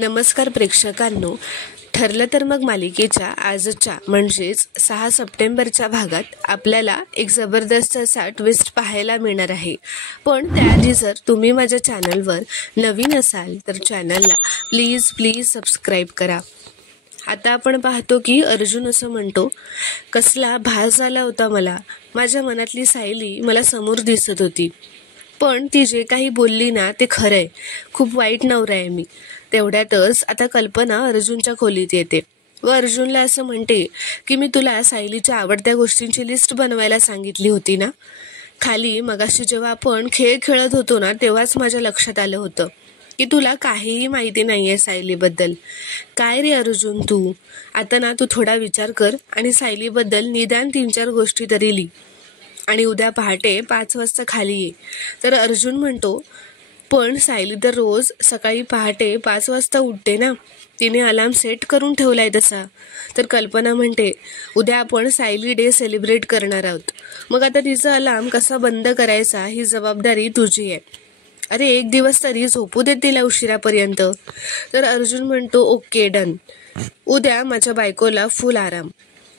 नमस्कार प्रेक्षकांनो, ठरलं तर मग मालिकेच्या आजच्या म्हणजेच 6 सप्टेंबरच्या भागात आपल्याला एक जबरदस्त असा ट्विस्ट पाहायला मिळणार आहे. पण त्याआधी जर तुम्ही माझ्या चॅनलवर नवीन असाल तर चॅनलला प्लीज सबस्क्राईब करा. आता आपण पाहतो की अर्जुन असं म्हणतो, कसला भास झाला होता मला. माझ्या मनातली सायली मला समोर दिसत होती, पण ती जे काही बोलली ना ते खरंय. खूप वाईट नवरा आहे मी. तेवढ्यातच आता कल्पना अर्जुनच्या खोलीत येते व अर्जुनला असं म्हणते की मी तुला सायलीच्या आवडत्या गोष्टींची लिस्ट बनवायला सांगितली होती ना. खाली मगाशी जेव्हा आपण खेळ खेळत होतो ना तेव्हाच माझ्या लक्षात आलं होतं की तुला काहीही माहिती नाहीये सायलीबद्दल. काय रे अर्जुन तू, आता ना तू थोडा विचार कर आणि सायलीबद्दल निदान 3-4 गोष्टी तरी लिही आणि उद्या पहाटे 5 वाजता खाली ये. तर अर्जुन म्हणतो, पण सायली तर रोज सकाळी पहाटे 5 वाजता उठते ना, तिने अलार्म सेट करून ठेवलाय तसा. तर कल्पना म्हणते, उद्या आपण सायली डे सेलिब्रेट करणार आहोत, मग आता तिचा अलार्म कसा बंद करायचा ही जबाबदारी तुझी आहे. अरे 1 दिवस तरी झोपू दे तिला उशिरापर्यंत. तर अर्जुन म्हणतो, ओके डन, उद्या माझ्या बायकोला फुल आराम.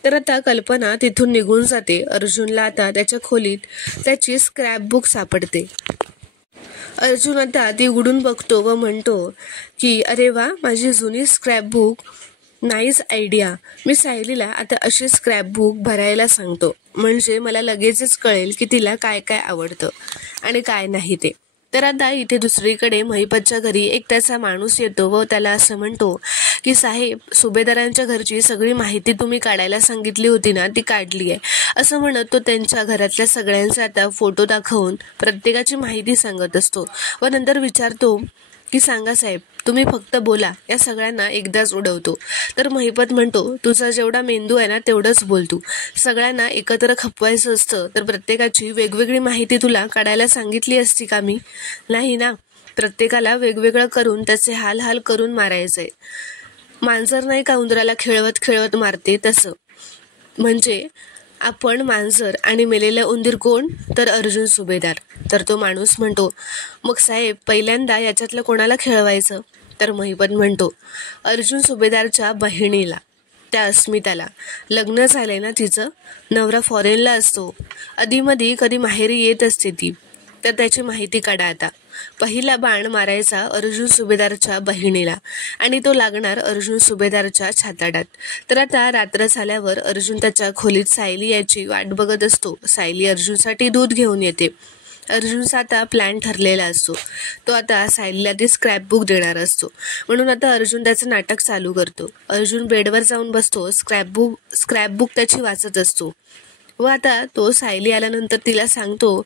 तर आता कल्पना तिथून निघून जाते. अर्जुनला आता त्याच्या खोलीत त्याची स्क्रॅप बुक सापडते. अर्जुन आता ती उघडून बघतो व म्हणतो की अरे वा, माझी जुनी स्क्रॅप बुक, नाईस आयडिया. मी सायलीला आता अशी स्क्रॅप बुक भरायला सांगतो, म्हणजे मला लगेचच कळेल की तिला काय काय आवडतं आणि काय नाही ते. तर आता इथे दुसरीकडे महिपतच्या घरी एक त्याचा माणूस येतो व त्याला असं म्हणतो की साहेब, सुभेदारांच्या घरची सगळी माहिती तुम्ही काढायला सांगितली होती ना ती काढली आहे. असं म्हणत तो त्यांच्या घरातल्या सगळ्यांचा आता फोटो दाखवून प्रत्येकाची माहिती सांगत असतो व नंतर विचारतो की सांगा साहेब, तुम्ही फक्त बोला, या सगळ्यांना एकदाच उडवतो. तर महिपत म्हणतो, तुझा जेवढा मेंदू आहे ना तेवढंच बोल तू. सगळ्यांना एकत्र खपवायचं असतं तर प्रत्येकाची वेगवेगळी माहिती तुला काढायला सांगितली असती का मी? नाही ना, प्रत्येकाला वेगवेगळं करून त्याचे हाल करून मारायचंय. मांजर नाही का उंदराला खेळवत खेळवत मारते तसं. म्हणजे आपण मांजर आणि मेलेलं उंदीर कोण? तर अर्जुन सुभेदार. तर तो माणूस म्हणतो, मग साहेब पहिल्यांदा याच्यातलं कोणाला खेळवायचं? तर महिपत म्हणतो, अर्जुन सुभेदारच्या बहिणीला, त्या अस्मिताला. लग्न झालंय ना तिचं, नवरा फॉरेनला असतो, अधीमधी कधी माहेरी येत असते ती. तर त्याची माहिती काढा आता. पहिला बाण मारायचा अर्जुन सुभेदारच्या बहिणीला आणि तो लागणार अर्जुन सुभेदारच्या छाताडात. तर आता रात्र झाल्यावर अर्जुन त्याच्या खोलीत सायली याची वाट बघत असतो. सायली अर्जुनसाठी दूध घेऊन येते. अर्जुनचा आता प्लॅन ठरलेला असतो. तो आता सायलीला ती स्क्रॅप बुक देणार असतो, म्हणून आता अर्जुन त्याचं नाटक चालू करतो. अर्जुन बेडवर जाऊन बसतो, स्क्रॅप बुक त्याची वाचत असतो व आता तो सायली आल्यानंतर तिला सांगतो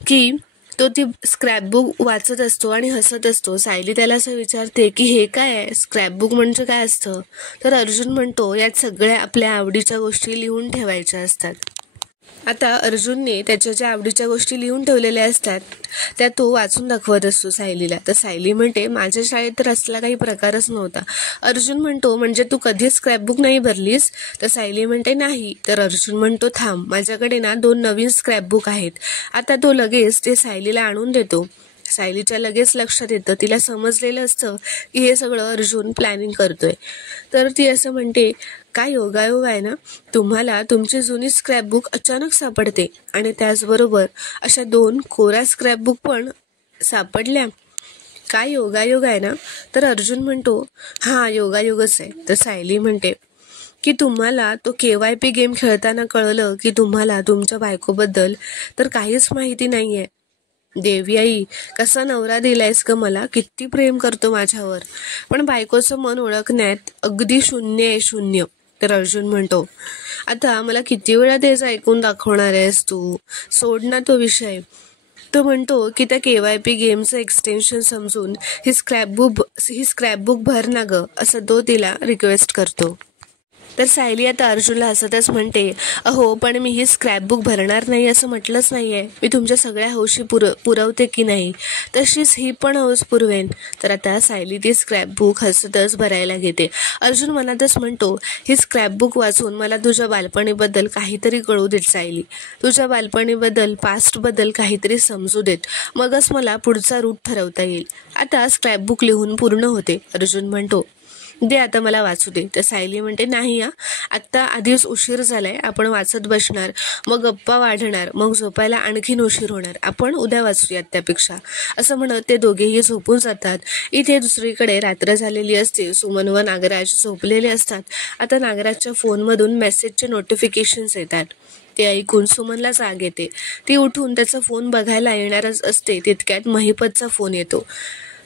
की तो ती स्क्रॅप बुक वाचत असतो आणि हसत असतो. सायली त्याला असं विचारते की हे काय आहे, स्क्रॅप बुक म्हणजे काय असतं? तर अर्जुन म्हणतो, यात सगळ्या आपल्या आवडीच्या गोष्टी लिहून ठेवायच्या असतात. आता अर्जुनने त्याच्या ज्या आवडीच्या गोष्टी लिहून ठेवलेल्या असतात त्या तो वाचून दाखवत असतो सायलीला. तर सायली म्हणते, माझ्या शाळेत तर असला काही प्रकारच नव्हता. अर्जुन म्हणतो, म्हणजे तू कधीच स्क्रॅप बुक नाही भरलीस? तर सायली म्हणते, नाही. तर अर्जुन म्हणतो, थांब, माझ्याकडे ना 2 नवीन स्क्रॅप बुक आहेत. आता तो लगेच ते सायलीला आणून देतो. सायलीच्या लगेच लक्षात येतं, तिला समजलेलं असतं की हे सगळं अर्जुन प्लॅनिंग करतोय. तर ती असं म्हणते, काय योगायोग आहे ना, तुम्हाला तुमची जुनी स्क्रॅप बुक अचानक सापडते आणि त्याचबरोबर अशा 2 कोऱ्या स्क्रॅप बुक पण सापडल्या. काय योगायोग आहे ना. तर अर्जुन म्हणतो, हा योगायोगच आहे. तर सायली म्हणते की तुम्हाला तो KYP गेम खेळताना कळलं की तुम्हाला तुमच्या बायकोबद्दल तर काहीच माहिती नाहीये. देवी आई, कसा नवरा दिलायस ग मला, किती प्रेम करतो माझ्यावर, पण बायकोचं मन ओळखण्यात अगदी शून्य. तर अर्जुन म्हणतो, आता मला किती वेळा तेच ऐकून दाखवणार आहेस तू, सोड ना तो विषय. तो म्हणतो की त्या KYP गेमचं एक्सटेन्शन समजून ही स्क्रॅप बुक भर ना ग, असं तो तिला रिक्वेस्ट करतो. तर सायली आता अर्जुनला हसतच म्हणते, अहो पण मी ही स्क्रॅपबुक भरणार नाही असं म्हटलंच नाहीये. मी तुमच्या सगळ्या हौशी पुरवते की नाही, तशीच ही पण हौस पुरवेन. तर आता सायली ती स्क्रॅपबुक हसतच भरायला घेते. अर्जुन मनातच म्हणतो, ही स्क्रॅपबुक वाचून मला तुझ्या बालपणीबद्दल काहीतरी कळू देत सायली. तुझ्या बालपणीबद्दल, पास्टबद्दल काहीतरी समजू देत. मगच मला पुढचा रूट ठरवता येईल. आता स्क्रॅपबुक लिहून पूर्ण होते. अर्जुन म्हणतो, दे आता मला वाचू दे. तर सायली म्हणते, नाही आत्ता आधीच उशीर झालाय. आपण वाचत बसणार, मग गप्पा वाढणार, मग झोपायला आणखीन उशीर होणार. आपण उद्या वाचूयात त्यापेक्षा. असं म्हणत ते दोघेही झोपून जातात. इथे दुसरीकडे रात्र झालेली असते. सुमन व नागराज झोपलेले असतात. आता नागराजच्या फोनमधून मेसेजचे नोटिफिकेशन्स येतात. ते ऐकून सुमनला जाग येते. ती उठून त्याचा फोन बघायला येणारच असते. तितक्यात महिपतचा फोन येतो.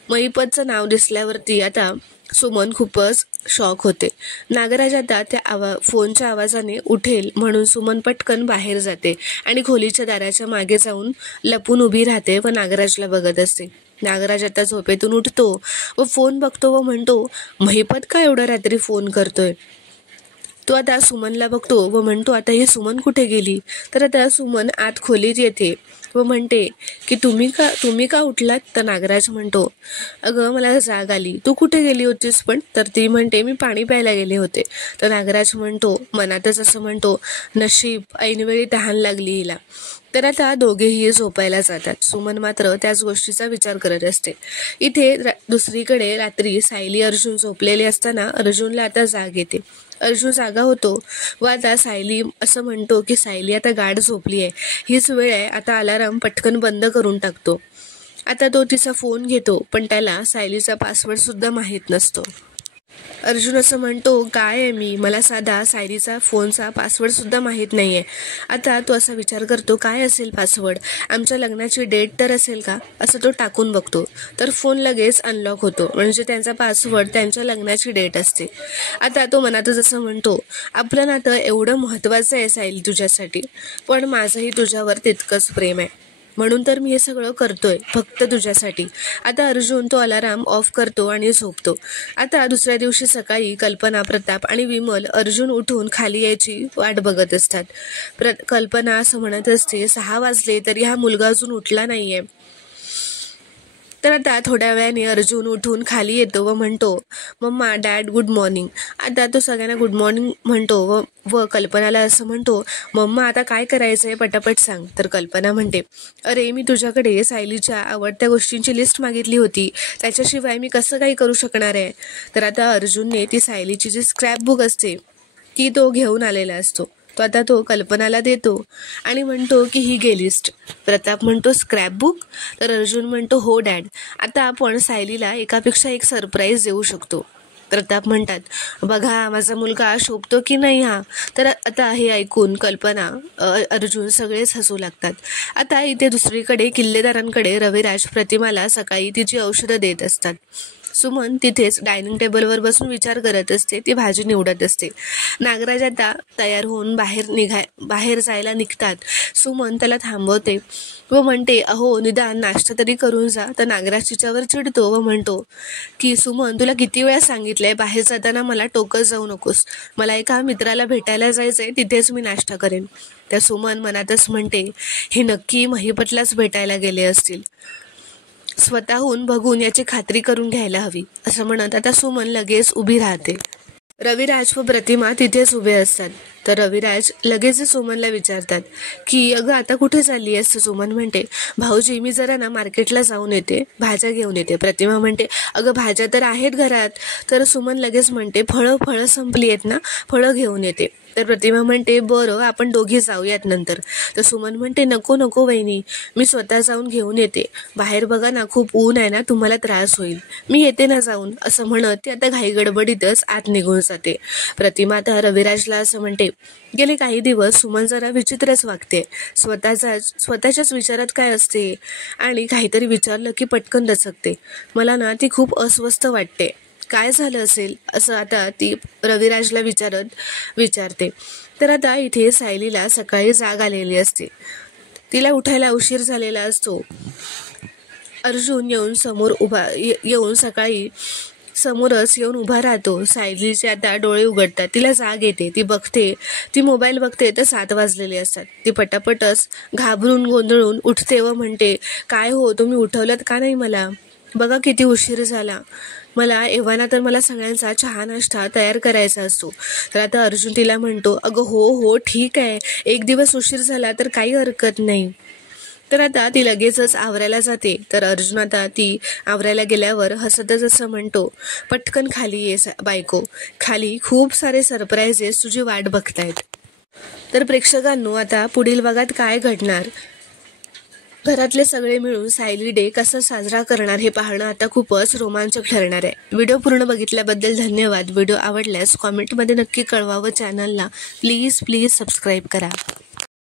महिपतचं नाव दिसल्यावरती आता सुमन खूपच शॉक होते. नागराज आता त्या फोनच्या आवाजाने उठेल म्हणून सुमन पटकन बाहेर जाते आणि खोलीच्या दाराच्या मागे जाऊन लपून उभी राहते व नागराजला बघत असते. नागराज आता झोपेतून उठतो व फोन बघतो व म्हणतो, महिपत का एवढ्या रात्री फोन करतोय. तो आता सुमनला बघतो व म्हणतो, आता ही सुमन कुठे गेली. तर आता सुमन आत खोलीत येते व म्हणते की तुम्ही का उठलात. तर नागराज म्हणतो, अगं मला जाग आली. तू कुठे गेली होतीस पण. तर ती म्हणते, मी पाणी प्यायला गेले होते. तर नागराज म्हणतो, मनातच असं म्हणतो, नशीब ऐनवेळी तहान लागली हिला. तर आता दोघेही झोपायला जातात. सुमन मात्र त्याच गोष्टीचा विचार करत असते. इथे दुसरीकडे रात्री सायली अर्जुन झोपलेले असताना अर्जुनला आता जाग येते. अर्जुन जागा होतो व आता सायली असं म्हणतो की सायली आता गाढ झोपली आहे, हीच वेळ आहे, आता अलार्म पटकन बंद करून टाकतो. आता तो तिचा फोन घेतो पण त्याला सायलीचा पासवर्ड सुद्धा माहीत नसतो. अर्जुन असं म्हणतो, काय आहे मी, मला साधा सायलीचा फोनचा पासवर्ड सुद्धा माहीत नाहीये. आता तो असा विचार करतो, काय असेल पासवर्ड, आमच्या लग्नाची डेट तर असेल का. असं तो टाकून बघतो तर फोन लगेच अनलॉक होतो. म्हणजे त्यांचा पासवर्ड त्यांच्या लग्नाची डेट असते. आता तो मनातच असं म्हणतो, आपलं नातं एवढं महत्त्वाचं आहे सायली तुझ्यासाठी, पण माझंही तुझ्यावर तितकंच प्रेम आहे, म्हणून तर मी हे सगळं करतोय फक्त तुझ्यासाठी. आता अर्जुन तो अलार्म ऑफ करतो आणि झोपतो. आता दुसऱ्या दिवशी सकाळी कल्पना, प्रताप आणि विमल अर्जुन उठून खाली यायची वाट बघत असतात. कल्पना असं म्हणत असते, 6 वाजले तरी हा मुलगा अजून उठला नाहीये. तर आता थोड्या वेळाने अर्जुन उठून खाली येतो व म्हणतो, मम्मा, डॅड, गुड मॉर्निंग. आता तो सगळ्यांना गुड मॉर्निंग म्हणतो व कल्पनाला असं म्हणतो, मम्मा आता काय करायचंय पटापट सांग. तर कल्पना म्हणते, अरे मी तुझ्याकडे सायलीच्या आवडत्या गोष्टींची लिस्ट मागितली होती, त्याच्याशिवाय मी कसं काही करू शकणार आहे. तर आता अर्जुनने ती सायलीची जी स्क्रॅपबुक असते ती तो घेऊन आलेला असतो. तो आता तो कल्पनाला देतो आणि म्हणतो की ही घे लिस्ट. प्रताप म्हणतो, स्क्रॅपबुक. तर अर्जुन म्हणतो, हो डॅड, आता आपण सायलीला एकापेक्षा एक सरप्राईज देऊ शकतो. प्रताप म्हणतात, बघा माझा मुलगा शोभतो की नाही हा. तर आता हे ऐकून कल्पना, अर्जुन सगळेच हसू लागतात. आता इथे दुसरीकडे किल्लेदारांकडे रविराज प्रतिमाला सकाळी तिची औषधं देत असतात. सुमन तिथेच डायनिंग टेबलवर बसून विचार करत असते. ती भाजी निवडत असते. नागराज आता तयार होऊन बाहेर जायला निघतात. सुमन त्याला थांबवते व म्हणते, अहो निदान नाश्ता तरी करून जा. तर नागराज तिच्यावर चिडतो व म्हणतो की सुमन, तुला किती वेळा सांगितलंय बाहेर जाताना मला टोकत जाऊ नकोस. मला एका मित्राला भेटायला जायचंय, तिथेच मी नाश्ता करेन. त्या सुमन मनातच म्हणते, हे नक्की महिपतलाच भेटायला गेले असतील, स्वतःहून बघून याची खात्री करून घ्यायला हवी. असं म्हणत आता सुमन लगेच उभी राहते. रविराज व प्रतिमा तिथेच उभे असतात. तर रविराज लगेच सुमनला विचारतात की अगं आता कुठे चालली आहेस. सुमन म्हणते, भाऊजी मी जरा ना मार्केटला जाऊन येते, भाज्या घेऊन येते. प्रतिमा म्हणते, अगं भाज्या तर आहेत घरात. तर सुमन लगेच म्हणते, फळं संपली आहेत ना, फळं घेऊन येते. तर प्रतिमा म्हणते, बरं आपण दोघी जाऊयात नंतर. तर सुमन म्हणते, नको वहिनी, मी स्वतः जाऊन घेऊन येते. बाहेर बघा ना खूप ऊन आहे ना, तुम्हाला त्रास होईल, मी येते ना जाऊन. असं म्हणत ती आता घाई गडबडीतच आत निघून जाते. प्रतिमा आता रविराजला असं म्हणते, गेले काही दिवस सुमन जरा विचित्रच वागते. स्वतःच्याच विचारात काय असते आणि काहीतरी विचारलं की पटकन दचकते. मला ना ती खूप अस्वस्थ वाटते, काय झालं असेल असं आता ती रविराजला विचारते. तर आता इथे सायलीला सकाळी जाग आलेली असते. तिला उठायला उशीर झालेला असतो. अर्जुन येऊन सकाळी समोरच येऊन उभा राहतो. सायलीचे आता डोळे उघडतात. तिला जाग येते. ती बघते, ती मोबाईल बघते तर 7 वाजलेले असतात. ती पटापटच घाबरून गोंधळून उठते व म्हणते, काय हो, तुम्ही उठवलत का नाही मला? बघा किती उशीर झाला. मला एव्हाना तर मला सगळ्यांचा चहा नाश्ता तयार करायचा असतो. तर आता अर्जुन तिला म्हणतो, अगं हो ठीक आहे, एक दिवस उशीर झाला तर काही हरकत नाही. तर आता ती लगेचच आवरायला जाते. तर अर्जुन आता ती आवरायला गेल्यावर हसतच असं म्हणतो, पटकन खाली ये बायको, खाली खूप सारे सरप्राईजेस तुझी वाट बघतायत. तर प्रेक्षकांनो, आता पुढील भागात काय घडणार, घरातले सगळे मिळून सायली डे कसा साजरा करणार हे पाहणं आता खूपच रोमांचक ठरणार आहे. व्हिडिओ पूर्ण बघितल्याबद्दल धन्यवाद. व्हिडिओ आवडल्यास कॉमेंटमध्ये नक्की कळवा व चॅनलला प्लीज सबस्क्राईब करा.